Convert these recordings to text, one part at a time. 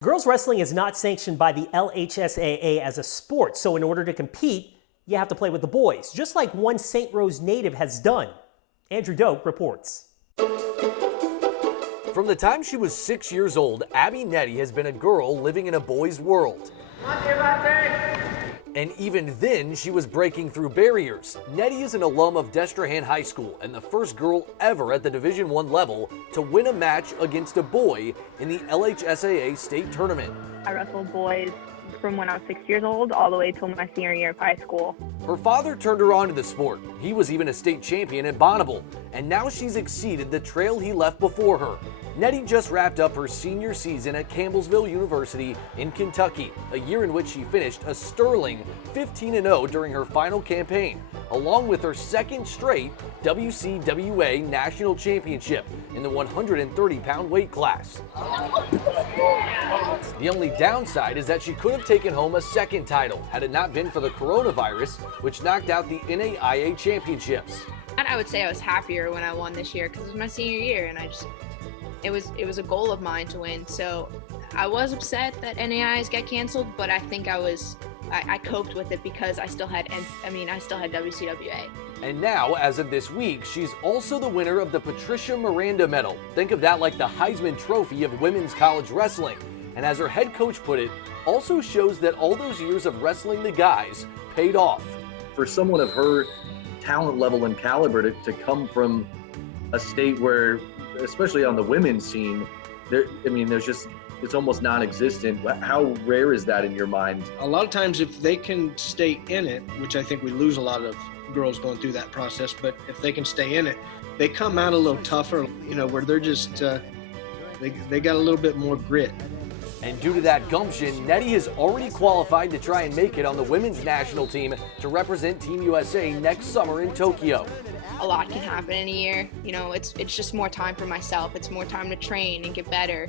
Girls wrestling is not sanctioned by the LHSAA as a sport, so in order to compete, you have to play with the boys, just like one St. Rose native has done. Andrew Doak reports. From the time she was 6 years old, Nette has been a girl living in a boy's world. And even then, she was breaking through barriers. Nette is an alum of Destrehan High School and the first girl ever at the Division I level to win a match against a boy in the LHSAA state tournament. I wrestled boys from when I was 6 years old all the way till my senior year of high school. Her father turned her on to the sport. He was even a state champion at Bonneville, and now she's exceeded the trail he left before her. Nette just wrapped up her senior season at Campbellsville University in Kentucky, a year in which she finished a sterling 15-0 during her final campaign, along with her second straight WCWA National Championship in the 130-pound weight class. The only downside is that she could have taken home a second title had it not been for the coronavirus, which knocked out the NAIA championships. I would say I was happier when I won this year because it was my senior year, and it was a goal of mine to win. So I was upset that NAIAs got canceled, but I think I coped with it because I still had WCWA. And now, as of this week, she's also the winner of the Patricia Miranda Medal. Think of that like the Heisman Trophy of women's college wrestling. And as her head coach put it, also shows that all those years of wrestling the guys paid off. For someone of her talent level and caliber to come from a state where, especially on the women's scene, it's almost non-existent. How rare is that in your mind? A lot of times if they can stay in it, which I think we lose a lot of girls going through that process, but if they can stay in it, they come out a little tougher, where they're just, they got a little bit more grit. And due to that gumption, Nette has already qualified to try and make it on the women's national team to represent Team USA next summer in Tokyo. A lot can happen in a year. It's just more time for myself. It's more time to train and get better,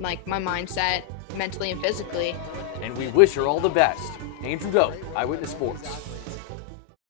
like my mindset, mentally and physically. And we wish her all the best. Andrew Doak, Eyewitness Sports.